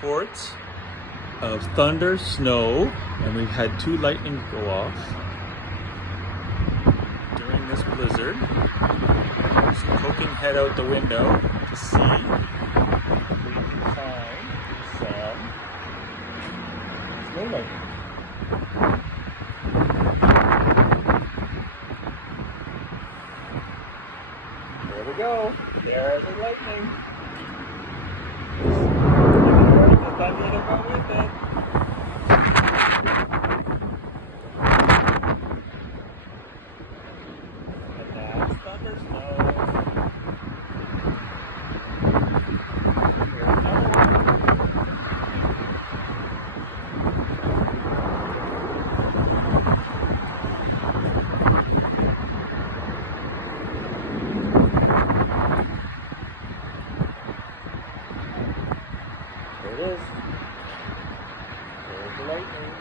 reports of thunder, snow, and we've had 2 lightnings go off during this blizzard. Just poking head out the window to see if we can find some snow lightning. There we go. There's the lightning. There's the thunder to go with it. And that's thunder snow. Here's another one. There it is. There's the lightning.